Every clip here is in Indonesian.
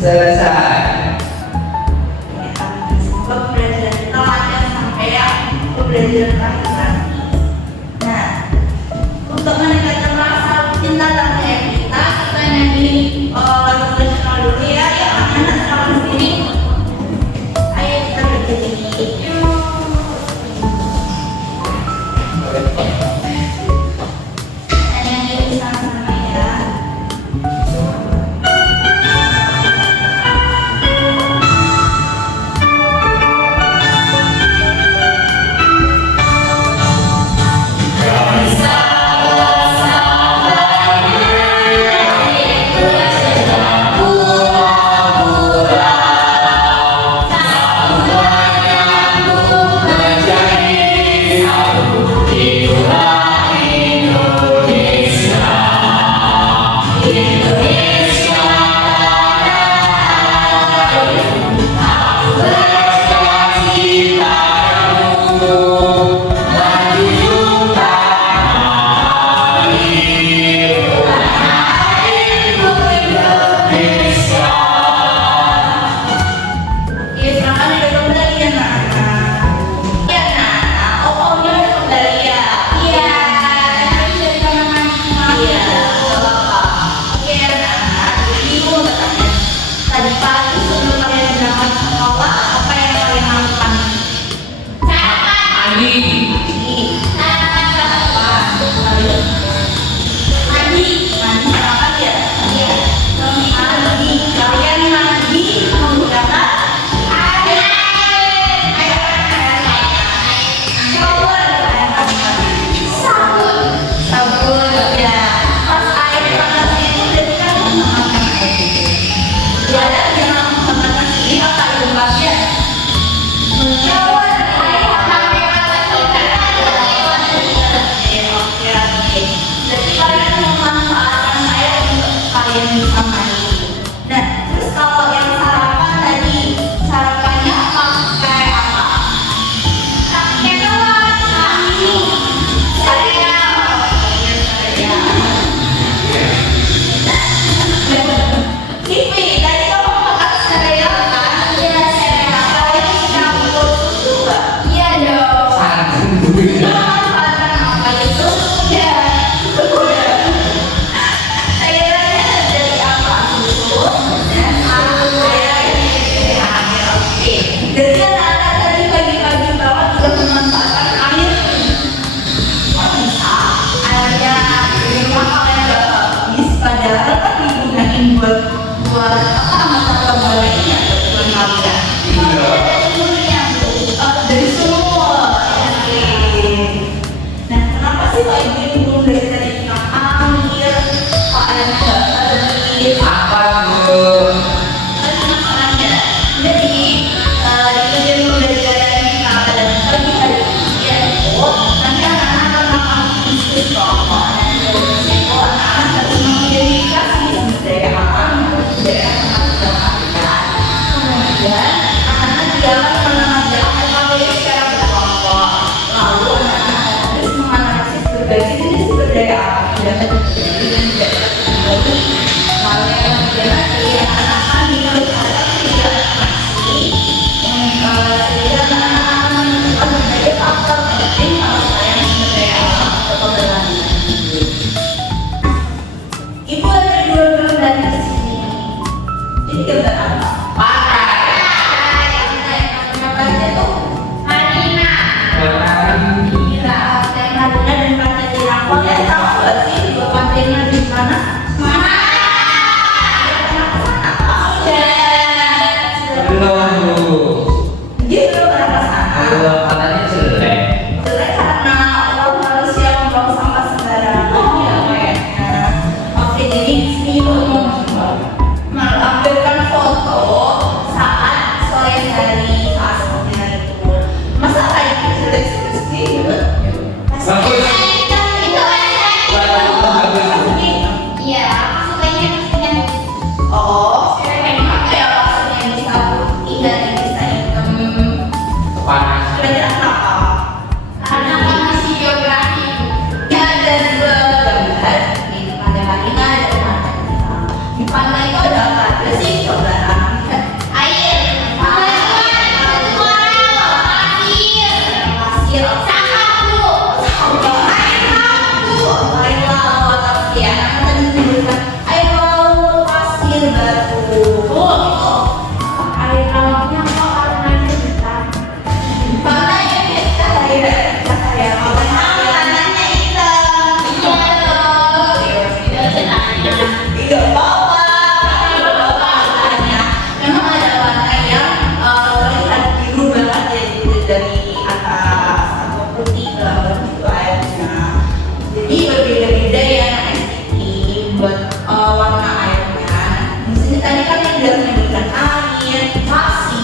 Selesai. Pembelajaran kita lancar sampai ya pembelajaran terakhir nanti. Nah, untuk meningkatkan rasa cinta dan sayang kita nyanyi lagu nasional dulu ya. Yang anak sama sendiri. Ayo kita bernyanyi. Nyanyi sama-sama ya. Iya,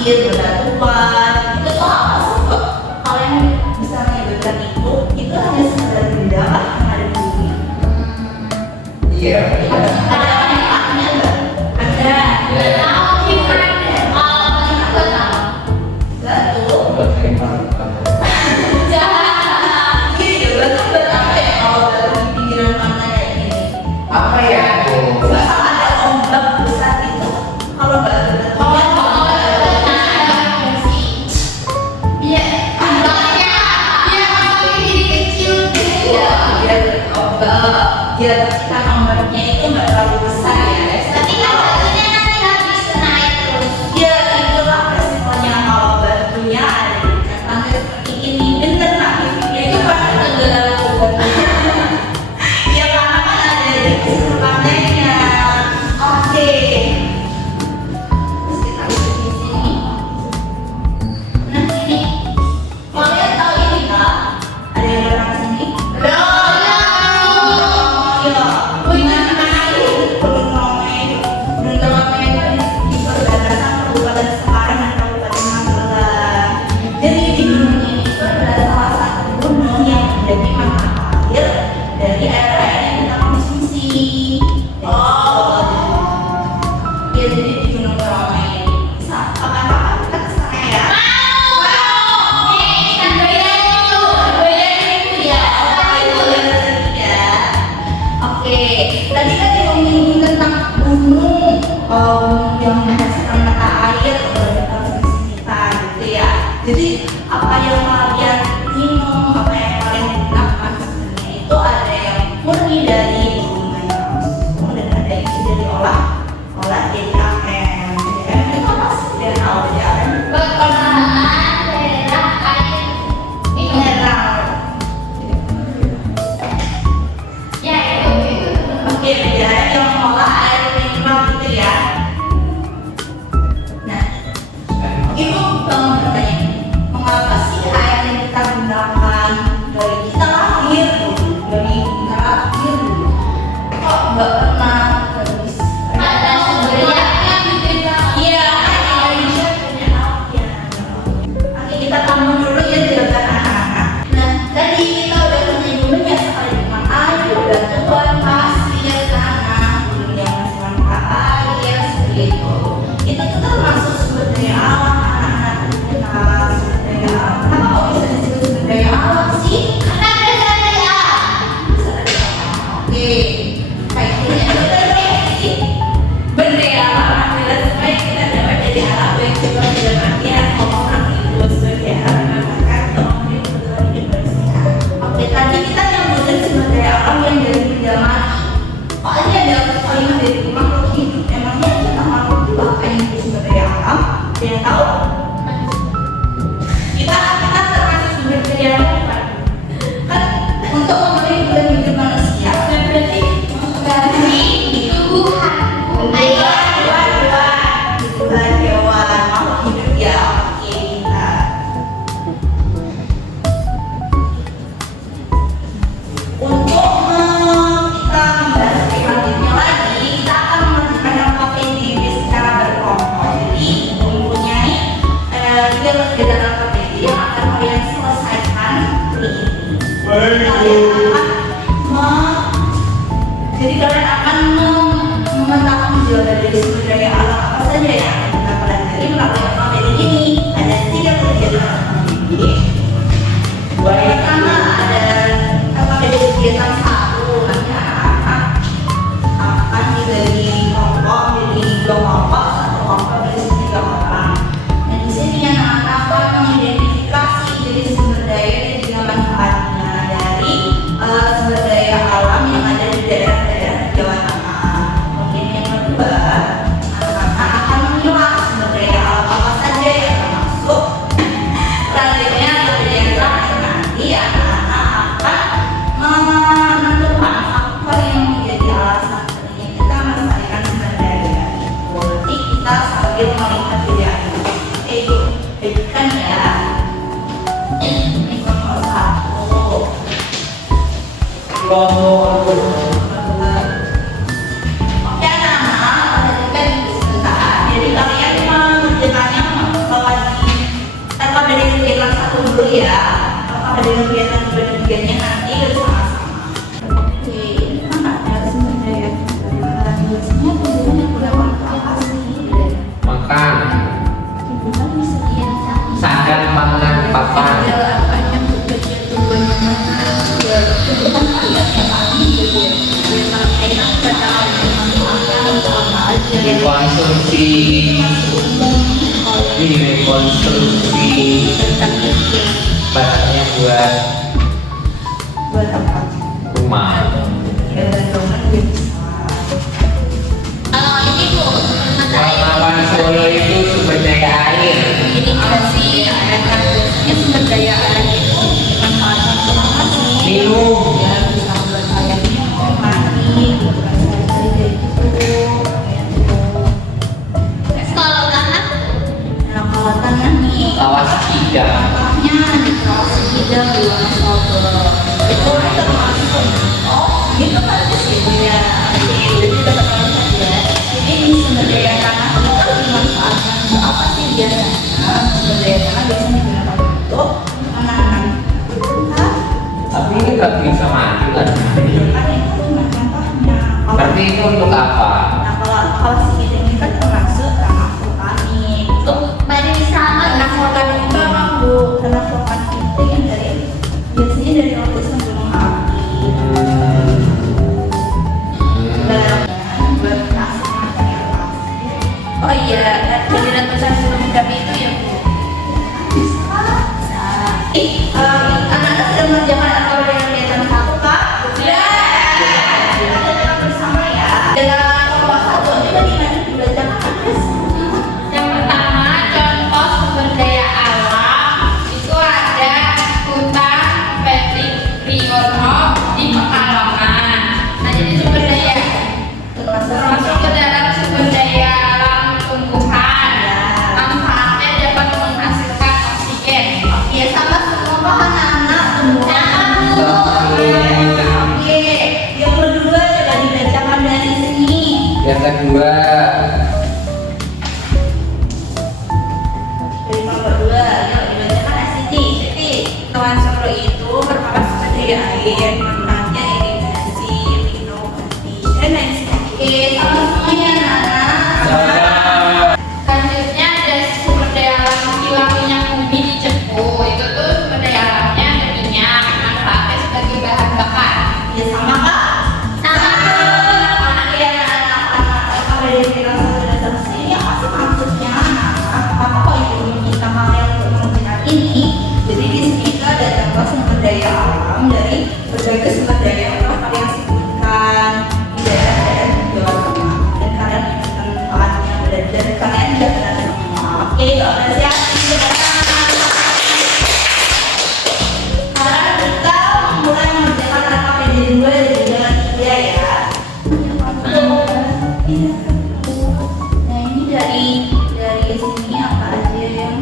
pasir, bebatuan, itu tuh apa sih kok? Kalau yang bisa menyebutkan itu hanya sekedar benda lah yang ada di bumi. Iya. Ada manfaatnya nggak? Ada. Tahu gimana? Kalau kita tahu. Betul. Jangan. Ini batu berapa ya kalau batu di pinggiran pantai kayak gini? Apa ya? Misal ada ombak besar itu, kalau nggak ada batu. Biar kan ombaknya itu nggak terlalu besar ya. Tapi kan batunya nanti habis naik terus. Ya itulah resikonya kalau batunya ada di dekat pantai seperti ini. Bener nak, ya itu pasti tenggelam batunya. Ya karena kan ada di pesisir pantainya. Oke. Terus kita lihat di sini. Nah ini, kalian tahu ini nggak? Ada yang orang sini? Tadi kan ngomongin tentang gunung yang menghasilkan mata air kita gitu ya. Jadi apa yang kalian minum, apa yang kalian gunakan sebenarnya itu ada yang murni dari gunung dan ada yang dari olah jadi AM. Itu apa sih dari awal jadi AM? Perkembangan daerah air mineral. Ya itu. Oke, beda yang mengolah air mineral gitu ya. Nah, ibu mau bertanya, mengapa sih air yang kita gunakan dari kita lahir, dari kita lahir, kok nggak pernah habis? Ada sumbernya yang beda. Iya, Indonesia punya lautnya. Oke, kita tambah dulu ya jawaban anak-anak. Nah, tadi kita udah menyinggung ya sekali dengan air, batuan, pasir, tanah, yang menghasilkan air seperti itu. Itu tuh termasuk sumber daya alam anak-anak kita. Sumber daya alam. Kenapa kok bisa disebut sumber daya alam sih? Karena ada daya. Bisa ada daya. Oke, kayak gini aja udah sih. Berdaya alam adalah supaya kita dapat jadi alam yang juga tidak akhir orang itu sebagai alam makan atau memberi kebutuhan hidup manusia. Oke, tadi kita nyebutin sumber daya alam yang dari benda mati. Kok ini ada kalimat dari makhluk hidup? Emangnya kita makhluk itu apa yang jadi sumber daya alam? Ada yang tahu? Kita termasuk sumber daya alam kan? Kan untuk memberi kebutuhan hidup manusia. Dan berarti dari tumbuhan, tumbuhan, hewan, makhluk hidup ya. Oke, kita. Untuk kita membahas selanjutnya lagi, kita akan mengerjakan yang KPDB secara berkelompok. Jadi mempunyai kegiatan KPD yang akan kalian selesaikan hari ini. Kalian akan memetakan jawaban dari sumber daya alam apa saja yang akan kita pelajari melalui KPD ini. Ada 3 kegiatan KPD. Pertama ada KPD kegiatan 1, nanti anak-anak akan dibagi kelompok, menjadi 2 kelompok, 1 kelompok berisi 3 orang. Dan di sini anak-anak akan mengidentifikasi jenis sumber daya dan juga manfaatnya dari sumber daya alam yang ada di daerah-daerah Jawa Tengah. Kemudian yang kedua, anak-anak akan memilah sumber daya alam apa saja yang termasuk. Selanjutnya kemudian terakhir nanti anak-anak akan menentukan faktor yang menjadi alasan pentingnya kita melestarikan sumber daya. Nanti kita sambil melihat videonya. Baikkan ya. Ini kelompok 1. Oke anak-anak, perhatikan sebentar. Jadi kalian mengerjakannya ya. Apakah dengan kegiatan-kegiatannya nanti bersama-sama. Oke, ini kan ada sumber daya kebutuhan. Biasanya tumbuhan yang gunakan untuk apa sih? Makan, Tumbuhan bisa dihias. sandang, pangan, papan. Apanya bekerja tumbuhan yang mana? Ya, tumbuhan kayaknya tadi gitu ya. Memang enak pada makan sama aja. Dikonsumsi, direkonsumsi. Bahannya buat Buat apa? rumah. Ya, bangunan bisa. Ini Bu, Lawan Solo itu sumber daya air. ini kasih ada biasanya sumber daya air manfaatnya untuk apa sih? Minum. Ya, bisa buat kayak mandi, buat sehari-hari kayak gitu. Kalau tanah Nah, kalau tanah nih, Lawas tidak. contohnya di kelas bidang ruang sober. Itu termasuk, itu pasti sih ya. Jadi dapat saja. Ini sumber daya tanah itu dimanfaatkan untuk apa sih biasanya? Sumber daya tanah biasanya digunakan untuk menanam. Hah? Tapi ini nggak bisa mati kan? Kan itu cuma contohnya. Berarti itu untuk apa? Nah, kalau segini ini kan termasuk tanah vulkanik. untuk pariwisata Tanah vulkanik itu apa bu? Tanah vulkanik itu yang dari biasanya dari letusan gunung api. Dan buat kasih material pasir. Oh iya, dari ratusan gunung api itu ya Bu. Bisa. Anak-anak sedang mengerjakan apa dengan kegiatan satu kak? Kita jalan bersama ya. Dengan kelompok satu juga dibacakan ada semua. Yang pertama, contoh sumber daya alam itu ada hutan Petri Priyono di Pekalongan. Nah, jadi sumber daya termasuk ke dalam sumber daya alam tumbuhan. Manfaatnya dapat menghasilkan oksigen. Ya sama semua bahan anak semua. Oke, yang kedua coba dibacakan dari sini. Yang kedua, Dari nomor dua, yuk dibacakan Siti. Siti, Kawan Solo itu merupakan sumber daya air, manfaatnya irigasi, minum, mandi, dan lain sebagainya. oke sama semuanya Nana. Selanjutnya ada sumber daya alam kilang minyak bumi di Cepu. Itu tuh sumber daya alamnya ada minyak, manfaatnya sebagai bahan bakar. Ya sama kak. Sama. Oke anak-anak kalau dari bilang datang sini apa sih maksudnya? Apa kok ibu meminta kalian untuk memberikan ini? Jadi di sini itu ada contoh sumber daya alam dari berbagai sumber daya yang telah kalian sebutkan di daerah-daerah di Jawa Tengah dan kalian ingatkan manfaatnya dan kalian sudah benar semua. Oke, udah siap? Sekarang kita mulai mengerjakan RKPD 2 dan juga 3 ya. Nah ini dari sini apa aja yang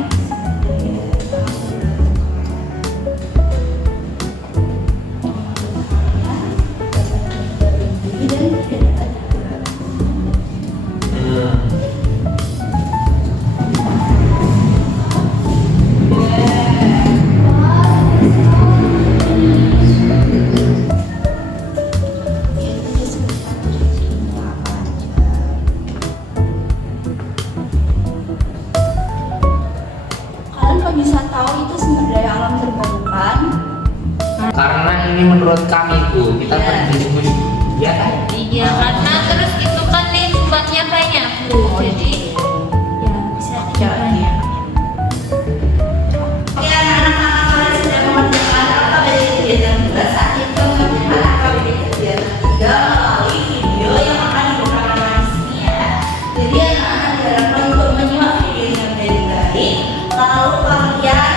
kalian kok bisa tahu itu sumber daya alam terbarukan? karena ini menurut kami Bu, kita Iya. berdiskusi, ya kan? Iya, karena terus itu kan nih sumbernya banyak Bu. Jadi ya bisa dicoba ya. Oke anak-anak kalian sudah mengerjakan RKPD kegiatan 2 saat itu mengerjakan RKPD kegiatan 3 melalui video yang akan dibuka di sini ya. Jadi anak-anak diharapkan untuk menyimak videonya dengan baik. Lalu kalian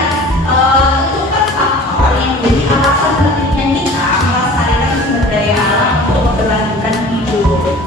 tentukan faktor yang menjadi alasan pentingnya kita melestarikan sumber daya alam untuk memperlanjutkan hidup.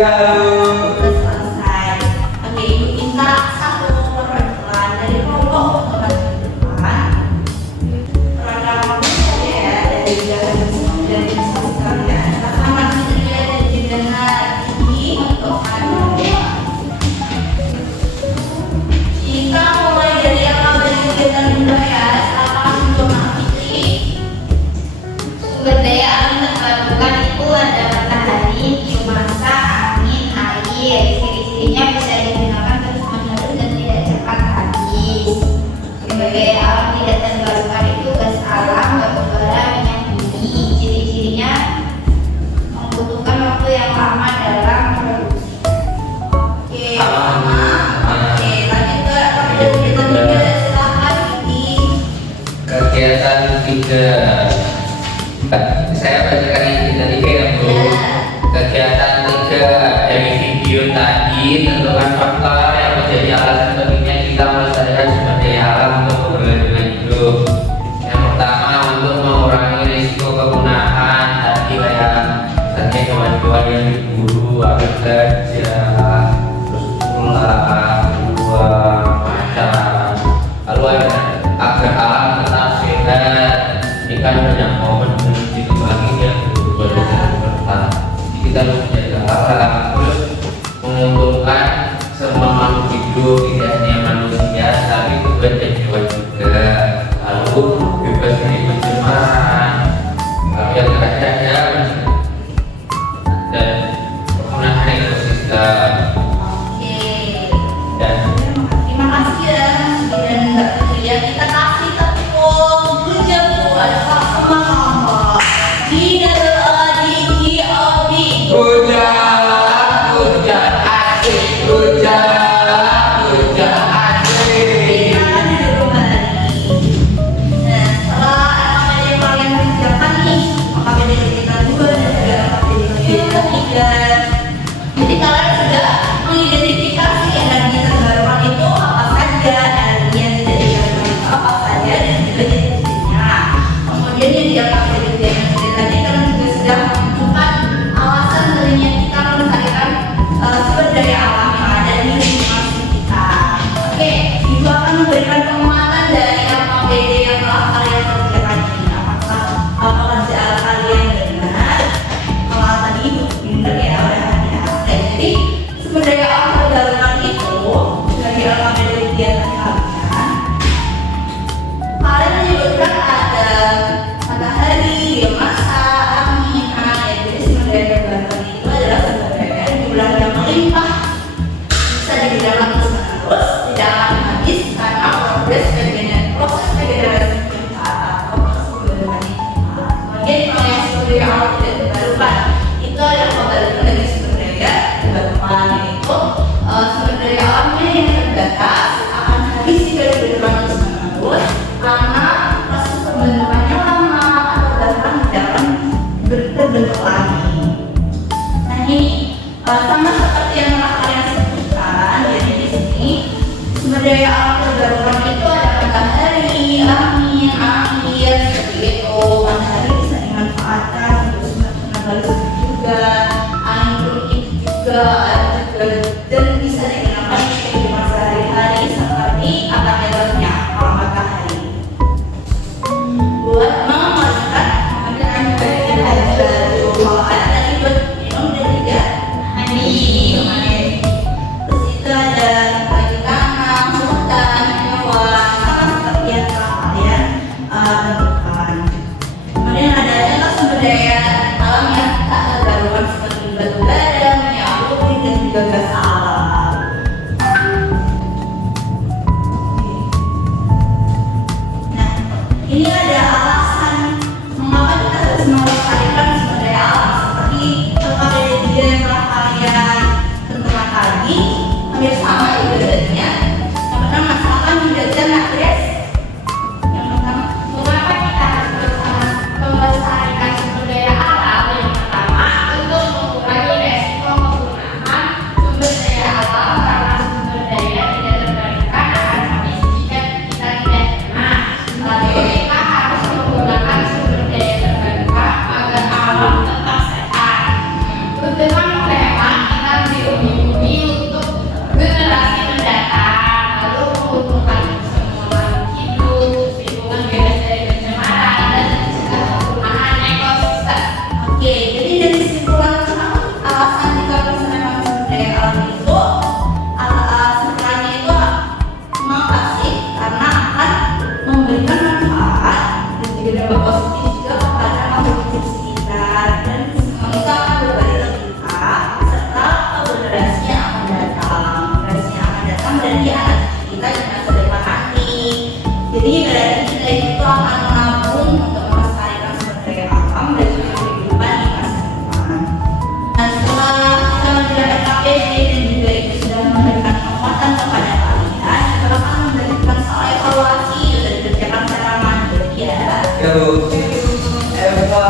Iya, Bu. Udah selesai. Oke, Ibu minta satu perwakilan dari kelompok teman depan. Perwakilan ya dari sekalian. Sama Cynthia dan juga Tinggi untuk Anda. Kita mulai dari yang dari kegiatan dulu ya. Silakan untuk Mbak Fitri. Sumber daya alam terbarukan itu ada matahari, biomasa, angin, air. Ciri-cirinya bisa digunakan terus-menerus dan tidak cepat habis. Sumber daya alam tidak terbarukan itu gas alam, batu bara, minyak bumi. Ciri-cirinya membutuhkan waktu yang lama dalam produksi. Oke, sama. Oke, lanjut ke kegiatan tiga. Silakan Fitri. Kegiatan 3. Saya bacakan yang kita 3 ya, Bu. Kegiatan 3 dari video tadi, tentukan faktor yang menjadi alasan pentingnya kita melestarikan sumber daya alam untuk keberlangsungan hidup. Yang pertama, untuk mengurangi risiko kepunahan. Tadi kayak misalnya hewan-hewan yang diburu, ada gajah, terus ular, buah, macan. Lalu ada agar alam tetap sehat. Ini kan banyak momen dikembangin ya, buat bertahan. Kita harus menjaga alam, terus menguntungkan semua makhluk hidup, tidak hanya manusia, tapi juga dan hewan juga. Lalu bebas dari pencemaran, yang terakhir ada dan penggunaan ekosistem. Oke. Dan Terima kasih ya Mas Fitri dan Mbak Fitri ya. Kita kasih tepuk gujab buat sama kelompok DWODGOB. hujan, hujan asik, hujan, hujan asik. Silakan duduk kembali. Nah, setelah LKPD yang kalian kerjakan nih, LKPD kita 2 dan juga LKPD kita 3. Jadi kalian sudah mengidentifikasi energi terbarukan itu apa saja, energi yang tidak terbarukan itu apa saja, dan juga jenis-jenisnya. Kemudian yang di LKPD yang tadi kalian juga sudah menentukan alasan pentingnya kita melestarikan sumber daya alam yang ada di lingkungan kita. Oke, Ibu akan memberikan penguatan dari LKPD yang telah kalian kerjakan ini. Apakah pekerjaan kalian benar? Kalau tadi Ibu benar ya, udah ada. Oke, jadi sumber daya alam terbarukan itu dari LKPD kegiatan kalian. Kalian menyebutkan ada matahari, biomasa, angin, air. Jadi sumber daya terbarukan itu adalah sumber daya yang jumlah yang melimpah, bisa digunakan terus-menerus, tidak akan habis karena proses regenerasi kita atau proses pembentukan kita. Kemudian kalau yang sumber daya alam tidak terbarukan itu adalah pembarukan dari sumber daya terbarukan, yaitu sumber daya alamnya yang terbatas akan habis jika digunakan terus-menerus karena proses pembentukannya lama atau bahkan tidak akan terbentuk lagi. Nah ini sama seperti yang telah kalian sebutkan, jadi di sini sumber daya alam terbarukan itu ada matahari, angin, air, seperti itu. Matahari bisa dimanfaatkan untuk sumber tenaga listrik juga, angin pun juga, air juga, dan bisa digunakan untuk kehidupan sehari-hari seperti apa metodenya kalau matahari. Buat memajukan pengambilan bagian air baru. Kalau air tadi buat minum dan tidak habis. Terus itu ada bagi tanam, hutan, hewan, sama seperti yang telah kalian tentukan. Kemudian ada contoh sumber daya alam yang tak terbarukan seperti batu bara, minyak bumi, dan juga gas alam. Nah, ini ada alasan mengapa kita harus melestarikan sumber daya alam seperti LKPD yang telah kalian tentukan tadi. Hampir sama ibadahnya. Yang pertama, silakan dibaca Nak Grace. Yang pertama, Mengapa kita harus berusaha melestarikan sumber daya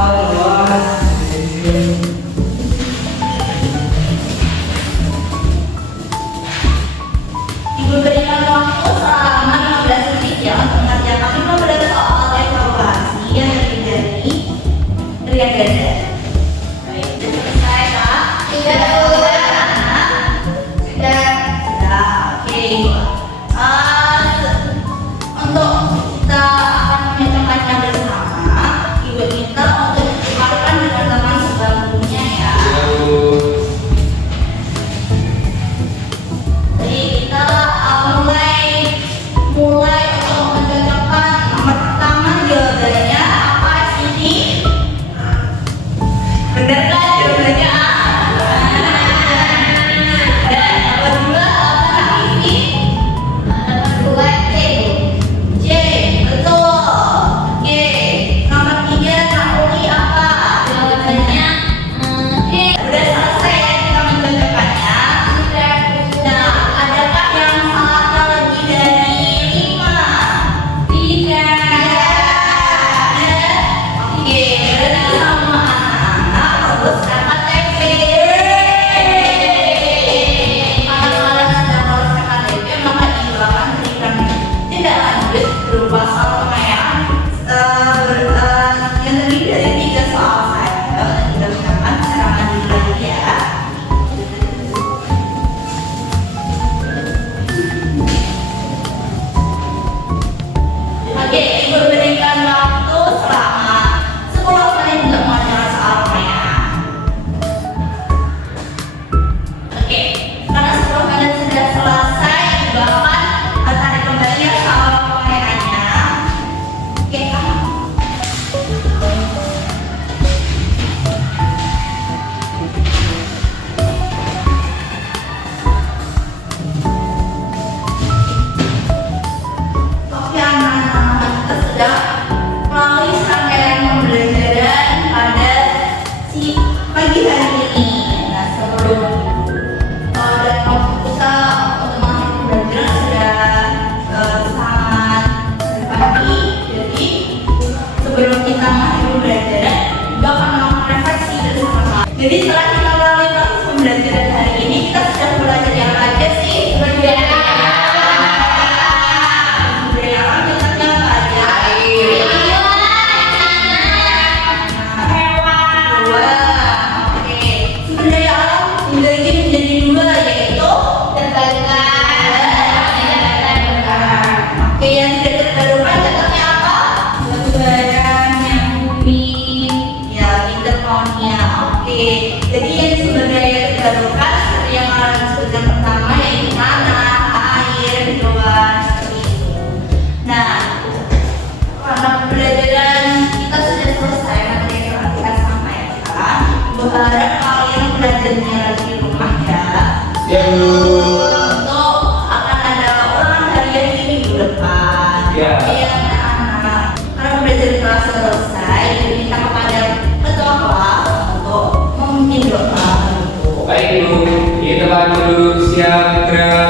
Ibu berikan waktu selama 15 menit ya untuk mengerjakan 15 soal evaluasi yang terdiri dari riak ganda. Baik, sudah selesai Kak? Sudah. Oke. Untuk kita akan memecahkannya bersama, Ibu minta untuk dikeluarkan dengan teman sebangkunya ya. Jadi kita mulai untuk mencocokkan nomor pertama jawabannya apa sini? Benar kan jawabannya? Dan nomor dua apa ini? Nomor 2 C. C, betul. Oke, nomor tiga Kak Uli apa? Jawabannya D. Udah selesai ya kita mencocokkannya. Sudah. Nah, adakah yang salahnya lebih dari 5? Oke, berarti sama anak-anak harus dapat TP. Karena kalian sudah lolos KTP, maka Ibu akan berikan tindak lanjut berupa soal pengayaan yang terdiri dari 3 soal saja. Kita gunakan secara mandiri lagi ya. Oke, Ibu berikan waktu selama 10 menit untuk mengerjakan soal pengayaan. Oke, karena 10 menit sudah selesai, Ibu akan tarik kembali soal pengayaannya. Oke, Kak. Oke, anak-anak kita sudah melalui serangkaian pembelajaran pada si pagi hari ini. Nah, sebelum dan waktu kita untuk mengakhiri pembelajaran sudah sangat pagi. Jadi sebelum kita mengakhiri pembelajaran, kita akan melakukan refleksi bersama-sama. Jadi setelah kita melalui proses pembelajaran hari ini, kita sudah belajar yang aja sih budaya alam contohnya apa aja? Dua. Oke. Sumber daya alam dibagi menjadi 2 yaitu oke, yang tidak terbarukan contohnya apa? Batubara, bumi, ya, intermonia. Oke, jadi yang sumber daya terbarukan seperti yang kalian sebutkan pertama yaitu tanah, air, hewan, seperti itu. Nah, karena pembelajaran kita sudah selesai, materi yang telah kita sampaikan, Ibu harap kalian belajarnya lagi di rumah ya. Untuk akan ada ulangan harian di minggu depan. Ya. Oke, anak-anak. Karena pembelajaran telah selesai, diminta kepada ketua kelas untuk memimpin doa. Baik Bu, kita dulu siap gerak.